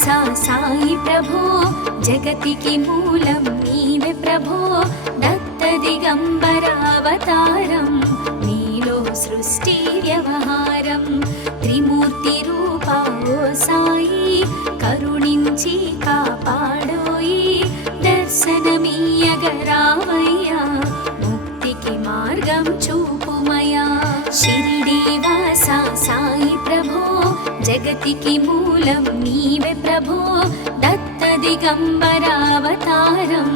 వాసా సాయి ప్రభో జగతికి మూలం నీవే ప్రభో దత్త దిగంబరావతారం నీలో సృష్టి వ్యవహారం త్రిమూర్తి రూపా ఓ సాయి కరుణించి కాపాడోయి దర్శనమీయగరావయ్యా ముక్తికి మార్గం చూపుమయా షిరిడి వాసా సాయి ప్రభో జగతికి మూలం నీవే ప్రభో దత్త దిగంబరావతారం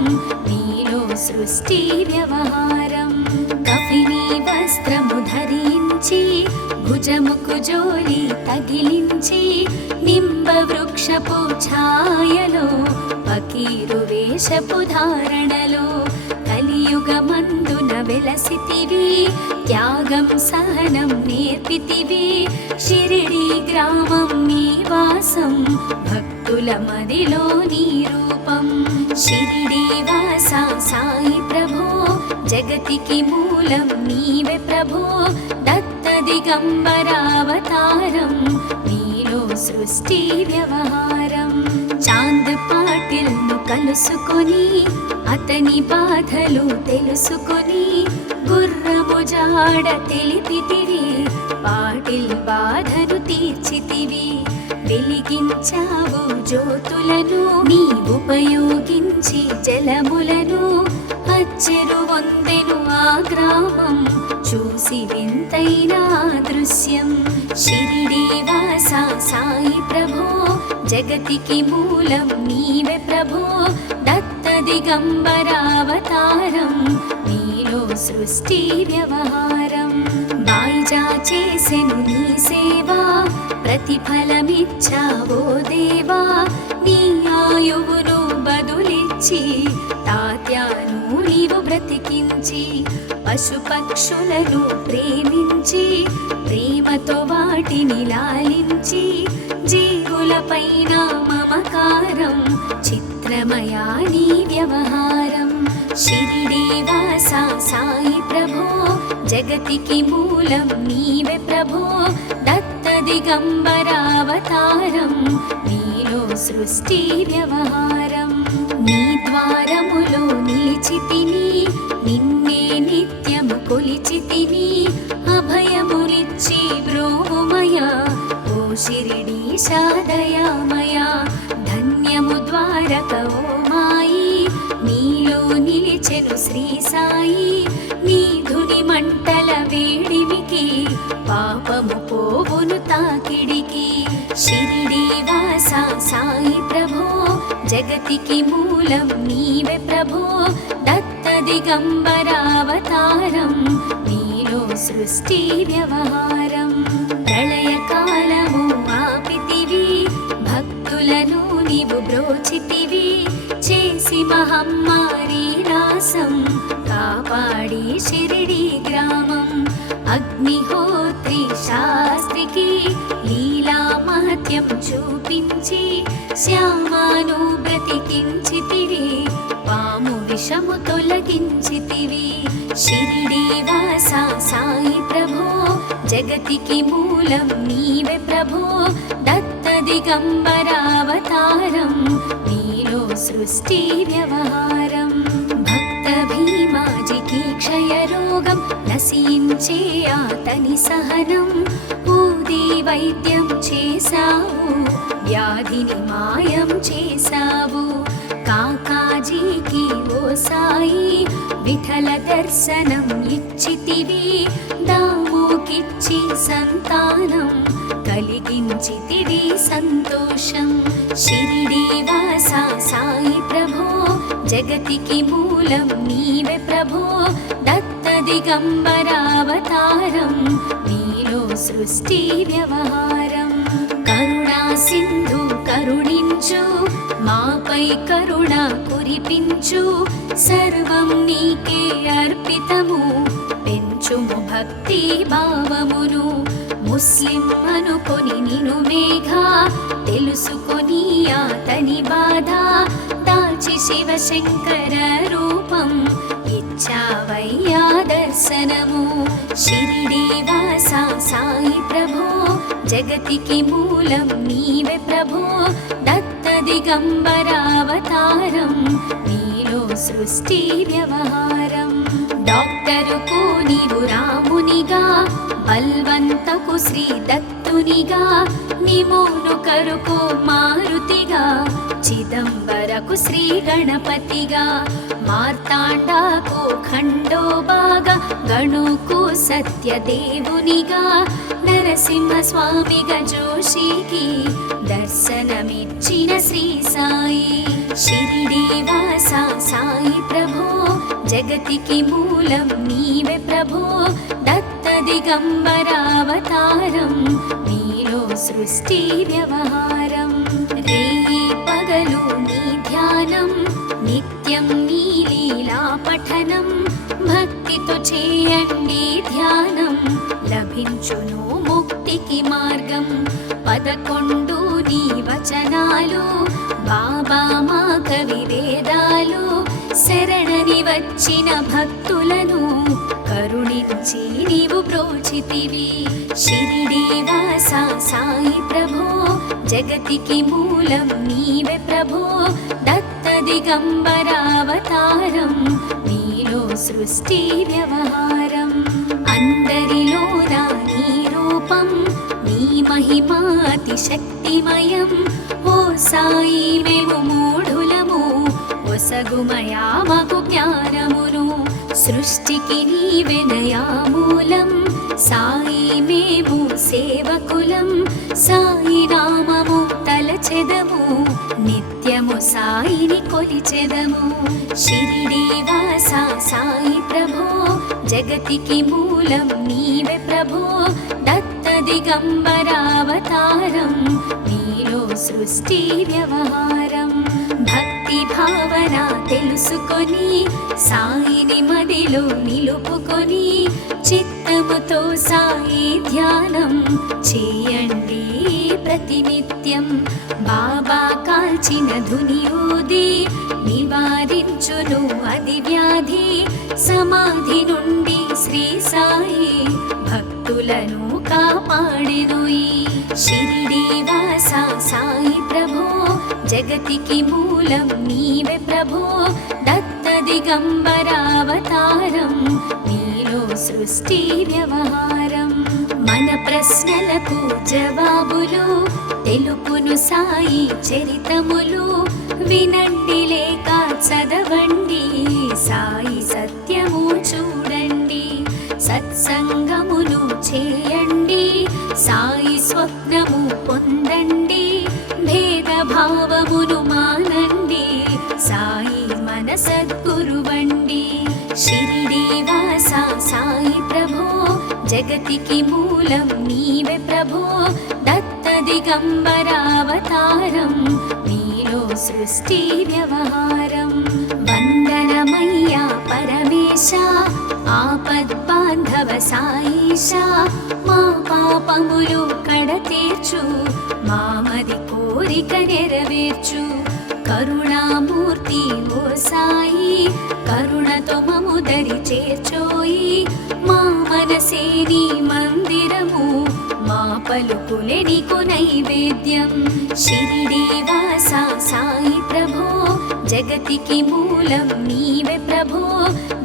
నీలో సృష్టి వ్యవహారం కఫిని వస్త్రము ధరించి భుజముకు జోలి తగిలించి నింబ వృక్షపు ఛాయలో ఫకీరు వేషపు ధారణలో కలియుగమందున వెలసితివి త్యాగం సహనం నేర్పితివి షిరిడి గ్రామం నీ వాసం భక్తుల మదిలో నీ రూపం షిరిడి వాసా సాయి ప్రభో జగతికి మూలం నీవే ప్రభో దత్త దిగంబరావతారం నీలో సృష్టి వ్యవహారం చాంద్ పాటిల్ ను కలుసుకొని అతని బాధలు తెలుసుకొని గుర్రము జాడ తెలిపితివి పాటిల్ బాధను తీర్చితివి వెలిగించావు జ్యోతులను నీ ఉపయోగించి జలములను అచ్చెరు వందెను ఆ గ్రామం చూసి వింతైన దృశ్యం షిరిడి వాసా సాయి ప్రభో జగతికి మూలం నీవే ప్రభో దత్త దిగంబరావతారం నీలో సృష్టి వ్యవహారం బాయిజా చేసెను నీ సేవా ప్రతిఫలమిచ్చావో దేవా నీ ఆయువును బదులిచ్చి తాత్యాను నీవు బ్రతికించి పశుపక్షులను ప్రేమించి ప్రేమతో వాటిని లాలించి జీవులపైన మమకారం చిత్రమయా నీ వ్యవహారం షిరిడి వాసా సాయి ప్రభో జగతికి మూలం నీవే ప్రభో దత్త దిగంబరావతారం నీలో సృష్టి వ్యవహారం నీ ద్వారములో నిలిచితిని నిన్నే నిత్యము కొలిచితిని అభయములిచ్చి బ్రోవుమయా ఓ షిరిడీశా దయామయా ధన్యము ద్వారక ఓ మాయి నీలో నిలిచెను శ్రీ సాయి నీ ధుని మంటల వేడిమికి పాపము పోవును తాకిడికి షిరిడి వాసా సాయి ప్రభో జగతికి మూలం నీవే ప్రభో దత్త దిగంబరావతారం నీలో సృష్టి వ్యవహారం ప్రళయకాలము ఆపితివి భక్తులను నీవు బ్రోచితివి చేసి మహమ్మారి నాశం కాపాడి షిరిడి గ్రామం అగ్నిహోత్రి శాస్త్రికి లీలా మహత్యం చూపించి శ్యామాను బ్రతికించితివి పాము విషము తొలగించితివి షిరిడి వాసా సాయి ప్రభో జగతికి మూలం నీవే ప్రభో దత్త దిగంబరావతారం నీలో సృష్టి వ్యవహారం భక్త భీమాజికి క్షయరోగం నశించే అతని సహనం ఊది వైద్యం చేశావు వ్యాధిని మాయం చేశావు కాకాజీకి ఓ సాయి విఠల దర్శనం ఇచ్చితివి దాముకిచ్చి సంతానం కలిగించితివి సంతోషం షిరిడి వాసా సాయి ప్రభో జగతికి మూలం నీవే ప్రభో దత్త దిగంబరావతారం నీలో సృష్టి వ్యవహారం కరుణా సింధు కరుణించు మాపై కరుణ కురిపించు సర్వం నీకే అర్పితము పెంచుము భక్తి భావమును ముస్లిం అనుకొని నిను మేఘా తెలుసుకొని అతని బాధ దాల్చి శివశంకర రూపం ఇచ్చావయ్యా దర్శనము షిరిడి వాసా సాయి ప్రభో జగతికి మూలం నీవే ప్రభో దత్త దిగంబరావతారం నీలో సృష్టి వ్యవహారం డాక్టరుకు నీవు రామునిగా బల్వంతకు శ్రీ దత్తునిగా నిమోను కరుకు మారుతిగా చిదంబరకు శ్రీ గణపతిగా మార్తాండాకు ఖండోబాగా గణుకు సత్యదేవునిగా నరసింహ స్వామిగా జోషికి దర్శనమిచ్చిన శ్రీ సాయి షిరిడి వాస సాయి ప్రభో జగతికి మూలం నీవే ప్రభో దత్త దిగంబరావతారం నీలో సృష్టి వ్యవహారం రేయి పగలు నీ ధ్యానం నిత్యం నీ లీలా పఠనం భక్తితో చేయండి ధ్యానం లభించును ముక్తికి మార్గం 11 నీ వచనాలు బాబా మా కవి వేదాలు శరణని వచ్చిన భక్తులను కరుణించి నీవు బ్రోచితివి షిరిడి వాస సాయి ప్రభో జగతికి మూలం నీవే ప్రభో దత్త దిగంబరావతారం నీలో సృష్టి వ్యవహారం అందరిలోన నీ రూపం నీ మహిమా అతి శక్తిమయం ఓ సాయి మేము మూఢులము ఒసగుమయా మాకు జ్ఞానమును సృష్టికి నీవెనయా మూలం సాయి మేము సేవకులం సాయి నామము తలచెదము నిత్యము సాయిని కొలిచెదము షిరిడి వాస సాయి ప్రభో జగతికి మూలం నీవే ప్రభో దత్త దిగంబరావతారం నీలో సృష్టి వ్యవహారం భక్తి భావన తెలుసుకొని సాయిని మదిలో నిలుపుకొని చిత్తముతో సాయి ధ్యానం చేయండి ప్రతినిత్యం బాబా కాల్చిన ధునియూది నివారించును అది వ్యాధి సమాధి నుండి శ్రీ సాయి భక్తులను కాపాడెను ఈ షిరిడి వాస సాయి ప్రభో జగతికి మూలం నీవే ప్రభో దత్త దిగంబరావతారం నీలో సృష్టి వ్యవహారం మన ప్రశ్నలకు జవాబులు తెలుపును సాయి చరితములు వినండి లేక చదవండి సాయి సత్యము చూడండి సత్సంగమును చేయండి సాయి స్వప్నము పొందండి భేదభావమును మానండి సాయి మన సద్గురువండి షిరిడి వాస సాయి ప్రభో జగతికి మూలం నీవే ప్రభో దత్త దిగంబరావతారం నీలో సృష్టి వ్యవహారం వందనమయ్యా పరమేశ ఆపద్బాంధవ సాయిష మా పాపములు కడతీర్చు మామది కోరిక నెరవేర్చు కరుణామూర్తి ఓ సాయి కరుణతో మము దరి చేర్చోయి మా మనసే నీ మందిరము మా పలుకులే నీకు నైవేద్యం షిరిడి వాస సాయి ప్రభో జగతికి మూలం నీవే ప్రభో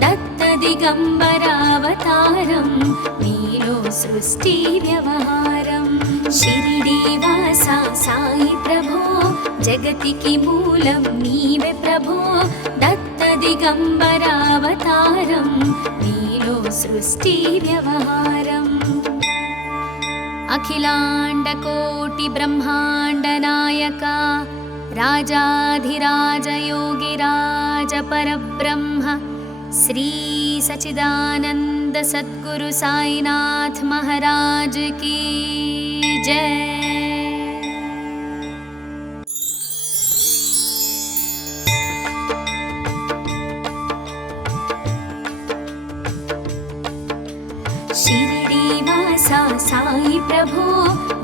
దత్త దిగంబరావతారం నీలో సృష్టి వ్యవహారం షిరిడి వాస సాయి ప్రభో జగతికి మూలం నీవే ప్రభో దత్త దిగంబరావతారం నీలో సృష్టి వ్యవహారం అఖిలాండ కోటి బ్రహ్మాండ నాయక రాజాధిరాజ యోగిరాజ పరబ్రహ్మ శ్రీ సచిదానంద సద్గురు సాయినాథ్ మహారాజ్ की जय। షిరిడి వాస సాయి ప్రభో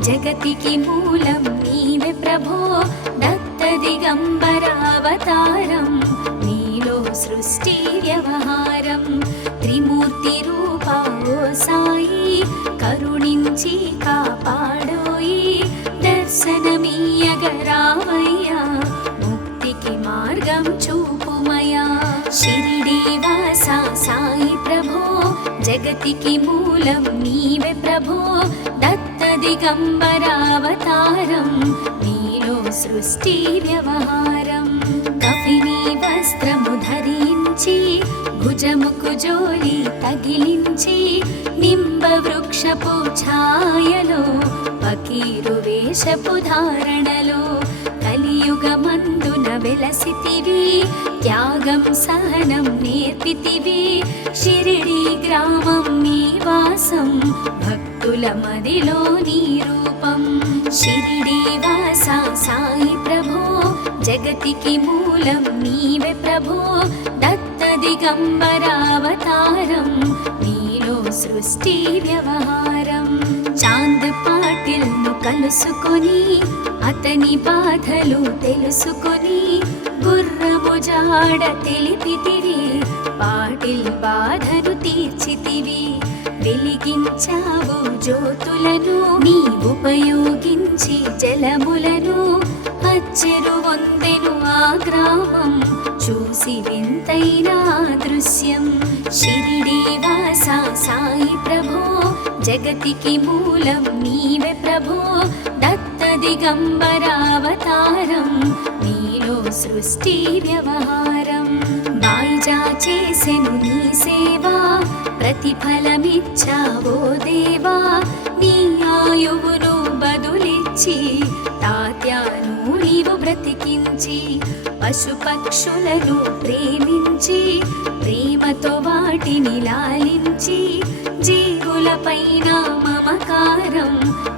జగతికి మూలం నీవే ప్రభో దత్త దిగంబరావతారం నీలో సృష్టి వ్యవహారం త్రిమూర్తి రూపా ఓ సాయి కరుణించి కాపాడోయి దర్శనమీయగరావయ్యా జగతికి మూలం నీవే ప్రభో దత్త దిగంబరావతారం నీలో సృష్టి వ్యవహారం కఫిని వస్త్రము ధరించి భుజముకు జోలి తగిలించి నింబ వృక్షపు ఛాయలో ఫకీరు వేషపు ధారణలో కలియుగమందున వెలసితివి త్యాగం సహనం నేర్పితివి షిరిడి గ్రామం నీ వాసం భక్తుల మదిలో నీ రూపం షిరిడి వాస సాయి ప్రభో జగతికి మూలం నీవే ప్రభో దత్త దిగంబరావతారం నీలో సృష్టి వ్యవహారం చాంద్ పాటిల్ ను కలుసుకొని అతని బాధలు తెలుసుకొని గుర్రము జాడ తెలిపితివి పాటిల్ బాధను తీర్చితివి వెలిగించావు జ్యోతులను నీ ఉపయోగించి జలములను అచ్చెరు వందెను ఆ గ్రామం చూసి వింతైన దృశ్యం షిరిడి వాస సాయి ప్రభో జగతికి మూలం నీవే ప్రభో దత్త దిగంబరావతారం నీలో సృష్టి వ్యవహారం బాయిజా చేసెను నీ సేవా ప్రతిఫలమిచ్చావో దేవా నీ ఆయువును బదులిచ్చి తాత్యాను నీవు బ్రతికించి పశుపక్షులను ప్రేమించి ప్రేమతో వాటిని లాలించి జీవులపైన మమకారం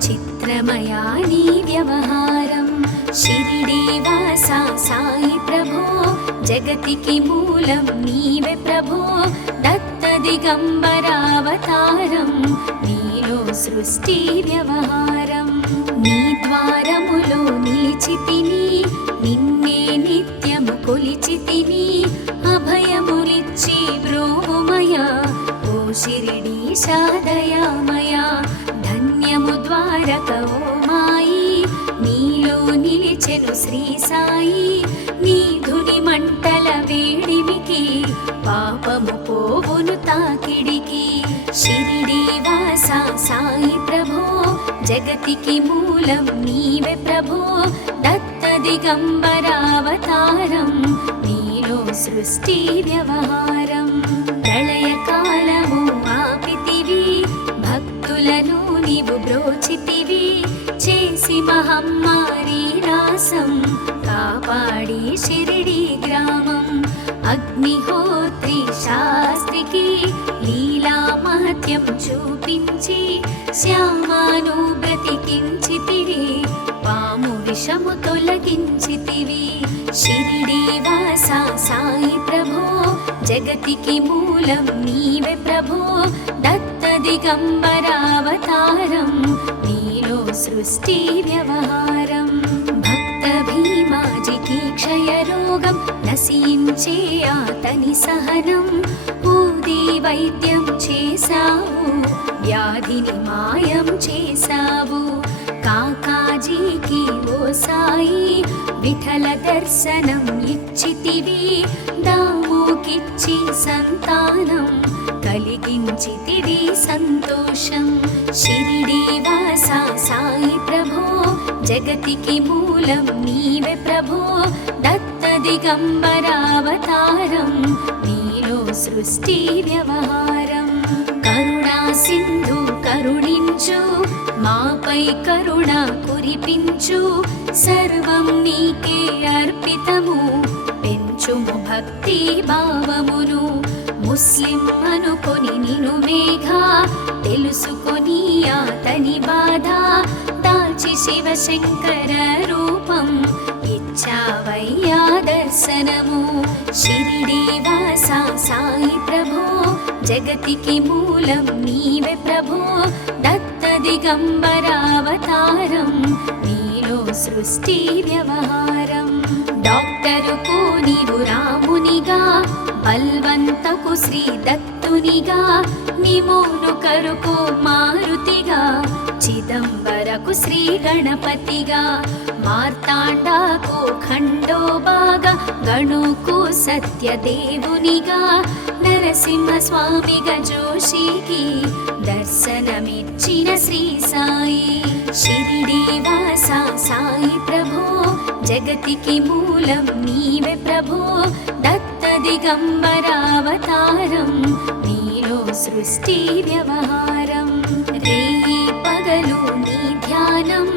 చిత్రమయా నీ వ్యవహారం షిరిడి వాస సాయి ప్రభో జగతికి మూలం నీవే ప్రభో దత్త దిగంబరావతారం నీలో సృష్టి వ్యవహారం నీ ద్వారములో నిలిచితిని నిన్నే నిత్యము కొలిచితిని అభయములిచ్చి బ్రోమయ ఓ షిరిడీశా దయామయ ధన్యము ద్వారక ఓ మాయి నీలో నిలిచెను శ్రీ సాయి నీ ధుని మంటల వేడిమికి పాపము పోవును తాకిడికి షిరిడి వాస సాయి ప్రభో జగతికి మూలం నీవే ప్రభో దత్త దిగంబరావతారం నీలో సృష్టి వ్యవహారం ప్రళయకాలము ఆపితివి భక్తులను నీవు బ్రోచితివి చేసి మహమ్మారి రాసం కాపాడి షిరిడి గ్రామం అగ్నిహోత్రి శాస్త్రికి లీలా మహత్యం చూపించి శ్యామాను బ్రతికించితివి పాము విషము తొలగించితివి షిరిడి వాస సాయి ప్రభో జగతికి మూలం నీవే ప్రభో దత్త దిగంబరావతారం నీలో సృష్టి వ్యవహారం భక్త భీమాజికి క్షయరోగం నశించే అతని సహనం ఊది వైద్యం చేశావు వ్యాధిని మాయం చేశావు కాకాజీకి ఓ సాయి విఠల దర్శనం ఇచ్చితివి దాముకిచ్చి సంతానం కలిగించితివి సంతోషం షిరిడి వాస సాయి ప్రభో జగతికి మూలం నీవే ప్రభో దత్త దిగంబరావతారం నీలో సృష్టి వ్యవహారం కరుణా సింధు కరుణించు మాపై కరుణ కురిపించు సర్వం నీకే అర్పితము పెంచుము భక్తి భావమును ముస్లిం అనుకొని నిను మేఘా తెలుసుకొని అతని బాధ దాచి శివశంకర రూపం ఇచ్చావయ్యా దర్శనము షిరిడి వాస సాయి ప్రభో జగతికి మూలం నీవే ప్రభో దత్త దిగంబరావతారం నీలో సృష్టి వ్యవహారం డాక్టరుకు నీవు రామునిగా బల్వంతకు శ్రీ దత్తునిగా నిమోను కరుకు మారుతిగా చిదంబరకు శ్రీ గణపతిగా మార్తాండాకు ఖండోబాగా గణుకు సత్యదేవునిగా నర నరసింహస్వామిగా జోషికి దర్శనమిచ్చిన శ్రీ సాయి. షిరిడి వాస సాయి ప్రభో జగతికి మూలం నీవే ప్రభో. దత్త దిగంబరావతారం నీలో సృష్టి వ్యవహారం. రేయి పగలు నీ ధ్యానం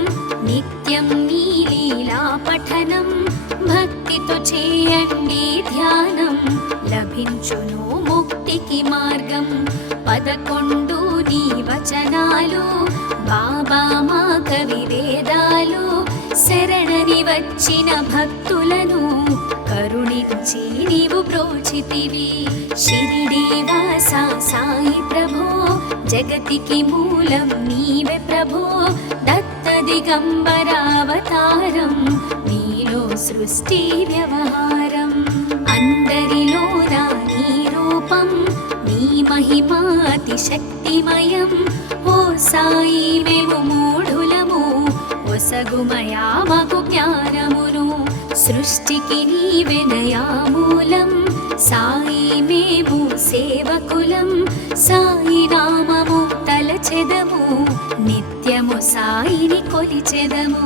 నిత్యం నీ లీలా పఠనం. భక్తితో చేయండి ధ్యానం లభించును ముక్తికి మార్గం. 11 నీ వచనాలు బాబా మా కవి వేదాలు. శరణని వచ్చిన భక్తులను కరుణించి నీవు బ్రోచితివి. షిరిడి వాస సాయి ప్రభో జగతికి మూలం నీవే ప్రభో. దత్త దిగంబరావతారం నీలో సృష్టి వ్యవహారం. అందరిలోన నీ రూపం నీ మహిమా అతి శక్తిమయం. ఓ సాయి మేము మూఢులము ఒసగుమయా మాకు జ్ఞానమును. సృష్టికి నీవెనయా మూలం సాయి మేము సేవకులం. సాయి నామము తలచెదము నిత్యము సాయిని కొలిచెదము.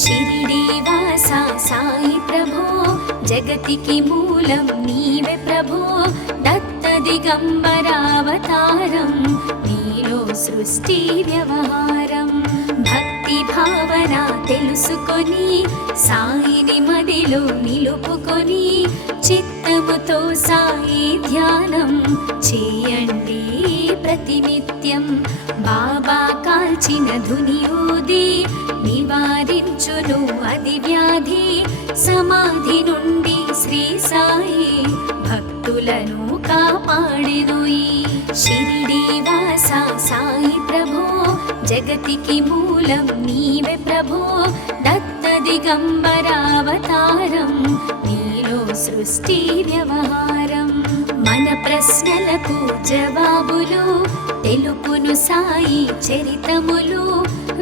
షిరిడి వాస సాయి ప్రభో జగతికి మూలం నీవే ప్రభో. దత్త దిగంబరావతారం నీలో సృష్టి వ్యవహారం. భక్తి భావన తెలుసుకొని సాయిని మదిలో నిలుపుకొని చిత్తముతో సాయి ధ్యానం చేయండి ప్రతినిత్యం. బాబా కాల్చిన ధుని ఊది నివారించును అది వ్యాధి. సమాధి నుండి శ్రీ సాయి భక్తులను కాపాడెను. షిరిడి వాస సాయి ప్రభో జగతికి మూలం నీవే ప్రభో. దత్త దిగంబరావతారం నీలో సృష్టి వ్యవహారం. మన ప్రశ్నలకు జవాబులు తెలుపును సాయి చరితములు.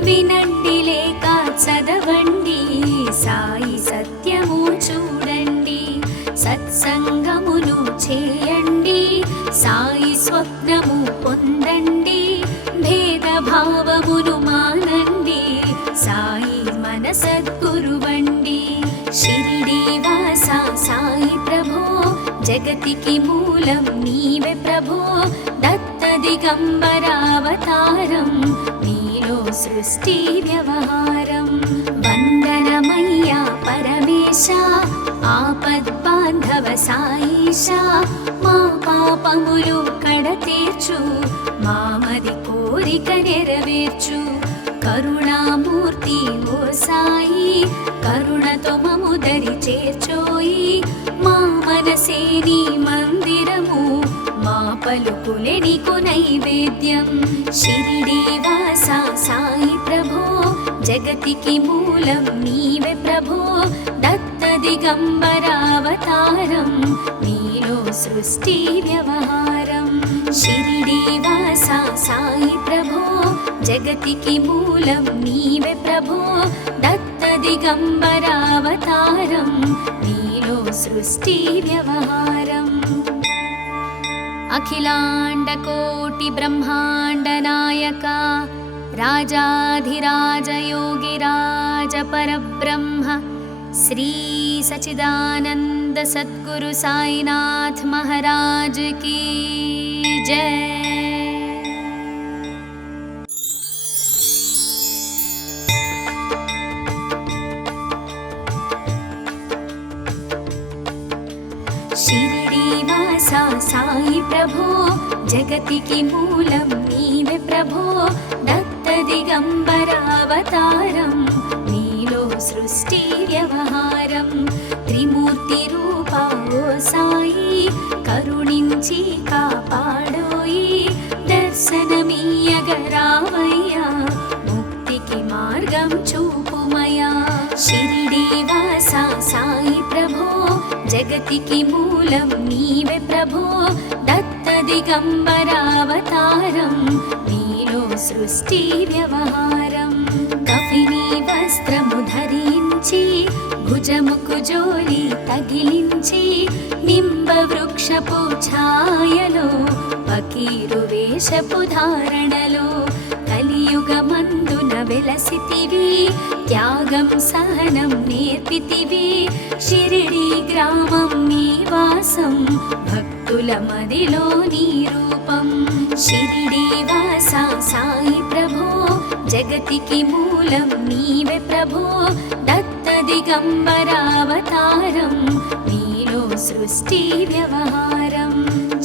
వినండి లేక చదవండి సాయి సత్యము చూడండి. సత్సంగమును చేయండి సాయి స్వప్నము పొందండి. భేదభావమును మానండి సాయి మన సద్గురువండి. షిరిడి వాస సాయి ప్రభో జగతికి మూలం నీవే ప్రభో. దత్త దిగంబరావతారం నీలో సృష్టి వ్యవహారం. వందనమయ్యా పరమేశ ఆపద్బాంధవ సాయిష. మా పాపములు కడతీర్చు మామది కోరిక నెరవేర్చు. కరుణామూర్తి ఓ సాయి కరుణతో మము దరి చేర్చోయి. మా మనసే నీ మందిరము మా పలుకులే నీకు నైవేద్యం. షిరిడి వాస సాయి ప్రభో జగతికి మూలం నీవే ప్రభో. దత్త దిగంబరావతారం నీలో సృష్టి వ్యవహారం. షిరిడి వాస సాయి ప్రభో జగతికి మూలం నీవే ప్రభో. దత్త దిగంబరావతారం నీలో సృష్టి వ్యవహారం. అఖిలాండ కోటి బ్రహ్మాండ నాయక రాజాధిరాజ యోగిరాజ పరబ్రహ్మ శ్రీ సచిదానంద సద్గురు సాయినాథ్ महाराज की जय. షిరిడి వాస సాయి ప్రభో జగతికి మూలం నీవే ప్రభో. దత్త దిగంబరావతారం నీలో సృష్టి వ్యవహారం. త్రిమూర్తి రూపా ఓ సాయి కరుణించి కాపాడోయి. దర్శనమీయగరావయ్యా ముక్తికి మార్గం చూపుమయా. షిరిడి వాస సాయి ప్రభో జగతికి మూలం నీవే ప్రభో. దత్త దిగంబరావతారం నీలో సృష్టి వ్యవహారం. కఫిని వస్త్రము ధరించి పిలిచి భుజముకు జోలి తగిలించి నింబ వృక్షపు ఛాయలో ఫకీరు వేషపు ధారణలో కలియుగమందున వెలసితివి త్యాగం సహనం నేర్పితివి షిరిడి గ్రామం నీ వాసం భక్తుల మదిలో నీ రూపం షిరిడి వాస సాయి ప్రభో జగతికి మూలం నీవే ప్రభో దత్త దిగంబరావతారం నీలో సృష్టి వ్యవహారం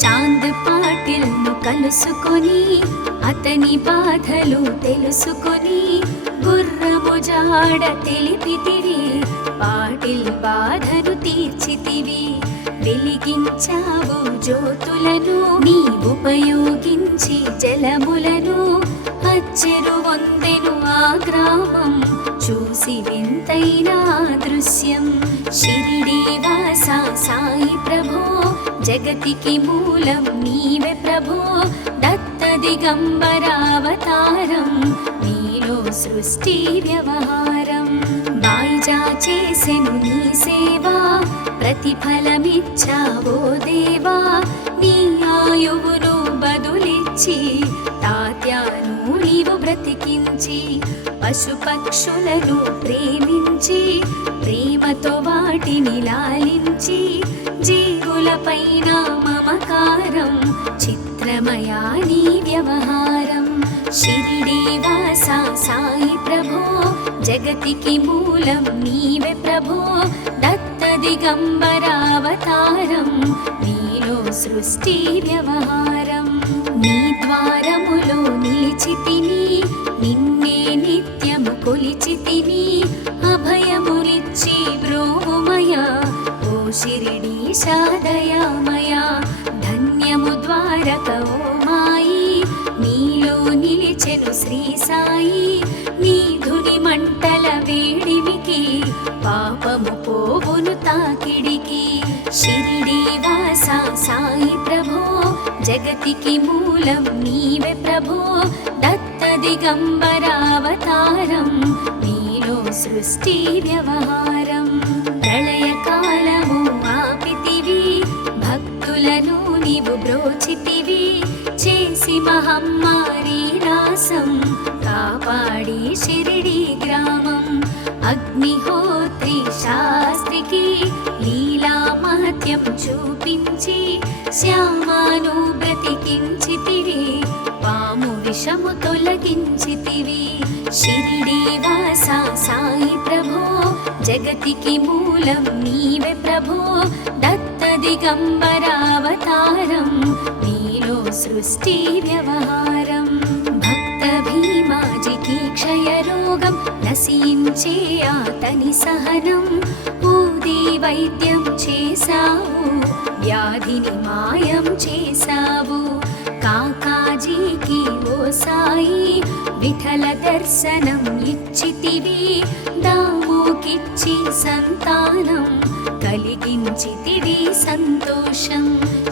చాంద్ పాటిల్ ను కలుసుకొని అతని బాధలు తెలుసుకొని గుర్రము జాడ తెలిపితివి పాటిల్ బాధను తీర్చితివి వెలిగించావు జ్యోతులను నీ ఉపయోగించి జలములను అచ్చెరు వందెను ఆ గ్రామం చూసి వింతైన దృశ్యం షిరిడి వాస సాయి ప్రభో జగతికి మూలం నీవే ప్రభో దత్త దిగంబరావతారం నీలో సృష్టి వ్యవహారం బాయిజా చేసెను నీ సేవా ప్రతిఫలమిచ్చావో దేవా నీ ఆయువును బదులిచ్చి తాత్యాను నీవు బ్రతికించి పశుపక్షులను ప్రేమించి ప్రేమతో వాటిని లాలించి జీవులపైన మమకారం చిత్రమయా నీ వ్యవహారం షిరిడి వాస సాయి ప్రభో జగతికి మూలం నీవే ప్రభో దత్త దిగంబరావతారం నీలో సృష్టి వ్యవహారం నీ ద్వారములో నిలిచితిని నిన్నే నిత్యము కొలిచితిని అభయములిచ్చి బ్రోవుమయ ఓ షిరిడి సాదయామయ ధన్యము ద్వారక ఓ మాయి నీలో నిలిచెను శ్రీ సాయి నీ ధుని మంటల వేడిమికి పాపము పోవును తాకిడికి షిరిడి వాస సాయి ప్రభో జగతికి మూలం నీవే ప్రభో దత్త దిగంబరావతారం నీలో సృష్టి వ్యవహారం ప్రళయకాలము ఆపితివి భక్తులను నీవు బ్రోచితివి చేసి మహమ్మారి నాశం కాపాడి షిరిడి గ్రామం అగ్నిహోత్రి శాస్త్రికి లీలా మహత్యం చూపించి శ్యామాను బ్రతికించితివి పాము విషము తొలగించితివి షిరిడి వాస సాయి ప్రభో జగతికి మూలం నీవే ప్రభో దత్త దిగంబరావతారం నీలో సృష్టి వ్యవహారం భక్త భీమాజికి క్షయరోగం నశించే అతని సహనం ఊది వైద్యం చేశావు వ్యాధిని మాయం చేశావు కాకాజీకి ఓ సాయి విఠల దర్శనం ఇచ్చితివి దాముకిచ్చి సంతానం కలిగించితివి సంతోషం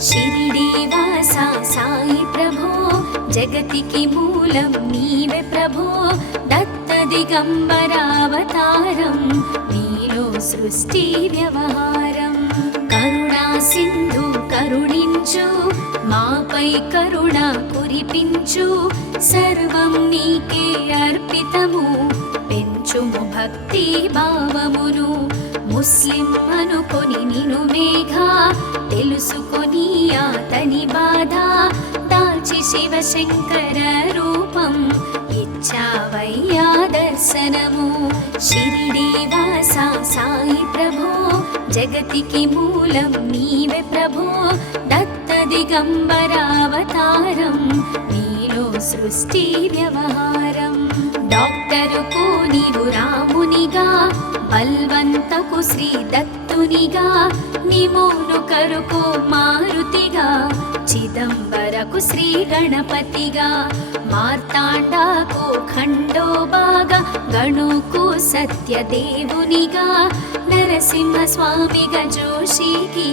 షిరిడి వాస సాయి ప్రభో జగతికి మూలం నీవే ప్రభో దత్త దిగంబరావతారం నీలో సృష్టి వ్యవహారం కరుణా సింధు కరుణించు మాపై కరుణ కురిపించు సర్వం నీకే అర్పితము పెంచుము భక్తి భావమును ముస్లిం అనుకొని నిను మేఘా తెలుసుకొని అతని బాధ దాల్చి శివశంకర రూపం ఇచ్చావయ్యా దర్శనము షిరిడి వాస సాయి ప్రభో జగతికి మూలం నీవే ప్రభో దత్త దిగంబరావతారం నీలో సృష్టి వ్యవహారం డాక్టరుకు నీవు రామునిగా బల్వంతకు శ్రీ దత్తునిగా నిమోను కరుకు మారుతిగా చిదంబరకు శ్రీ గణపతిగా మార్తాండాకు ఖండోబాగా గణుకు సత్యదేవునిగా నరసింహ స్వామిగా జోషికి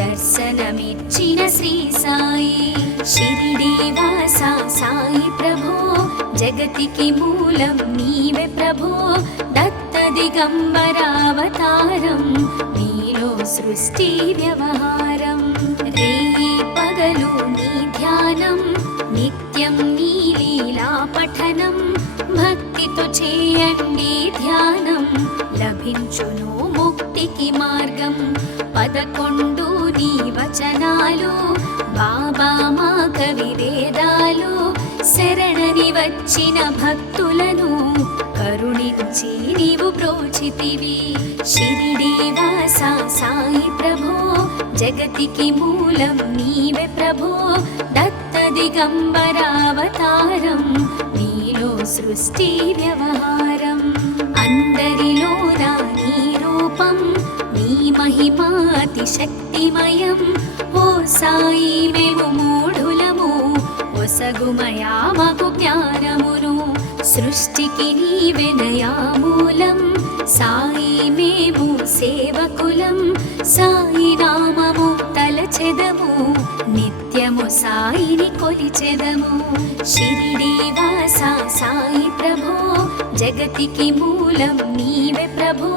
దర్శనమిచ్చిన శ్రీ సాయి షిరిడి వాస సాయి ప్రభో జగతికి మూలం నీవే ప్రభో దత్త దత్తదిగంబరావతారం నీలో సృష్టి వ్యవహారం రేయి పగలు నీ ధ్యానం నిత్యం నీ లీలా పఠనం భక్తితో చేయండి ధ్యానం లభించును ముక్తికి మార్గం 11 నీ వచనాలు బాబా మా కవి వేదాలు శరణని వచ్చిన భక్తులను కరుణించి నీవు బ్రోచితివి షిరిడి వాస సాయి ప్రభో జగతికి మూలం నీవే ప్రభో దత్త దిగంబరావతారం నీలో సృష్టి వ్యవహారం అందరిలోన నీ రూపం నీ మహిమా అతి శక్తిమయం ఓ సాయి మేము మూఢులము ఒసగుమయా మాకు జ్ఞానమును సృష్టికి నీవెనయా మూలం సాయి మేము సేవకులం సాయి నామము తలచెదము నిత్యము సాయిని కొలిచెదము షిరిడి వాస సాయి ప్రభో జగతికి మూలం నీవే ప్రభో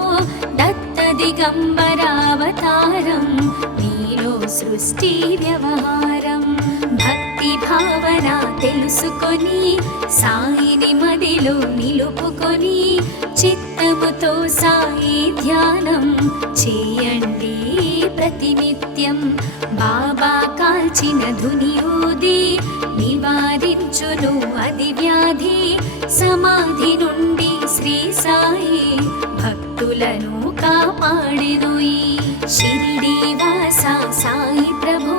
దత్త దిగంబరావతారం నీలో సృష్టి వ్యవహారం భక్తి భావన తెలుసుకొని సాయిని మదిలో నిలుపుకొని చిత్తముతో సాయి ధ్యానం చేయండి ప్రతినిత్యం బాబా కాల్చిన ధుని ఊది నివారించును అది వ్యాధి సమాధి నుండి శ్రీ సాయి భక్తులను కాపాడెను ఈ షిరిడి వాస సాయి ప్రభో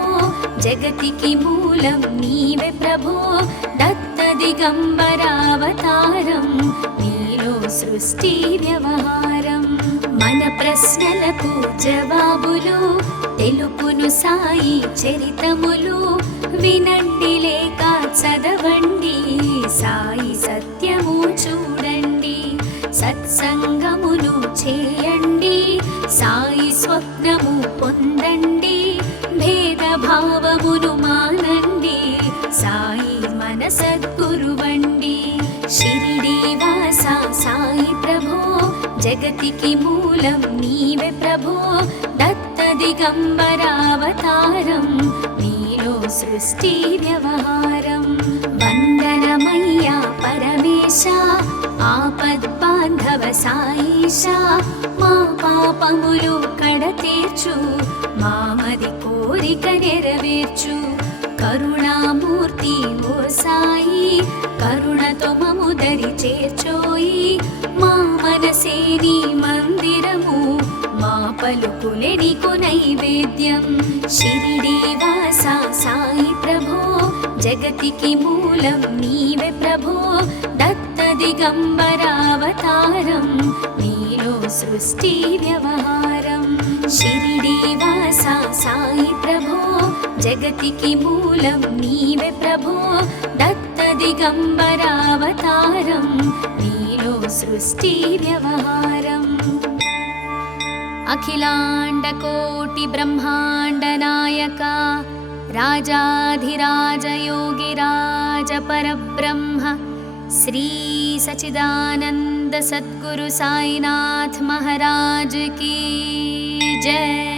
జగతికి మూలం నీవే ప్రభో దత్త దిగంబరావతారం నీలో సృష్టి వ్యవహారం మన ప్రశ్నలకు జవాబులు తెలుపును సాయి చరితములు వినండి లేక చదవండి సాయి సత్యము చూడండి సత్సంగమును చేయండి సాయి స్వప్నము పొందండి భేదభావమును మానండి సాయి మన సద్గురువండి షిరిడి వాస సాయి ప్రభో జగతికి మూలం నీవే ప్రభో దత్త దిగంబరావతారం నీలో సృష్టి వ్యవహారం వందనమయ్యా పరమేశ ఆపద్బాంధవ సాయిష మా పాపములు కడతీర్చు మామది కోరిక నెరవేర్చు కరుణామూర్తి ఓ సాయి కరుణతో మము దరి చేర్చోయి మా మనసే నీ మందిరము మా పలుకులే నీకు నైవేద్యం షిరిడి వాస సాయి ప్రభో జగతికి మూలం నీవే ప్రభో దత్త దిగంబరావతారం నీలో సృష్టి వ్యవహారం షిరిడి వాస సాయి ప్రభో జగతికి మూలం నీవే ప్రభో దత్త దిగంబరావతారం నీలో సృష్టి వ్యవహారం అఖిలాండ కోటి బ్రహ్మాండ నాయక రాజాధిరాజ యోగిరాజ పరబ్రహ్మ శ్రీ సచిదానంద సద్గురు సాయినాథ్ महाराज की जय।